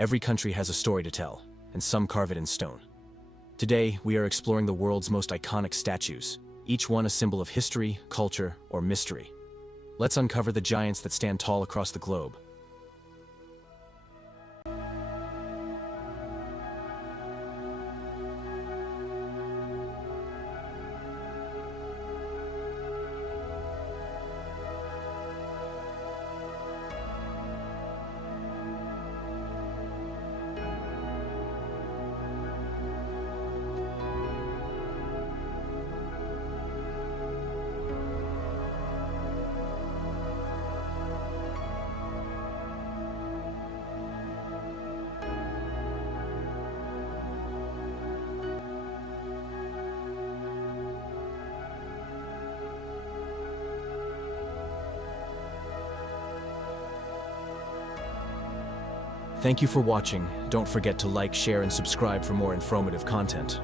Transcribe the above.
Every country has a story to tell, and some carve it in stone. Today, we are exploring the world's most iconic statues, each one a symbol of history, culture, or mystery. Let's uncover the giants that stand tall across the globe. Thank you for watching. Don't forget to like, share, and subscribe for more informative content.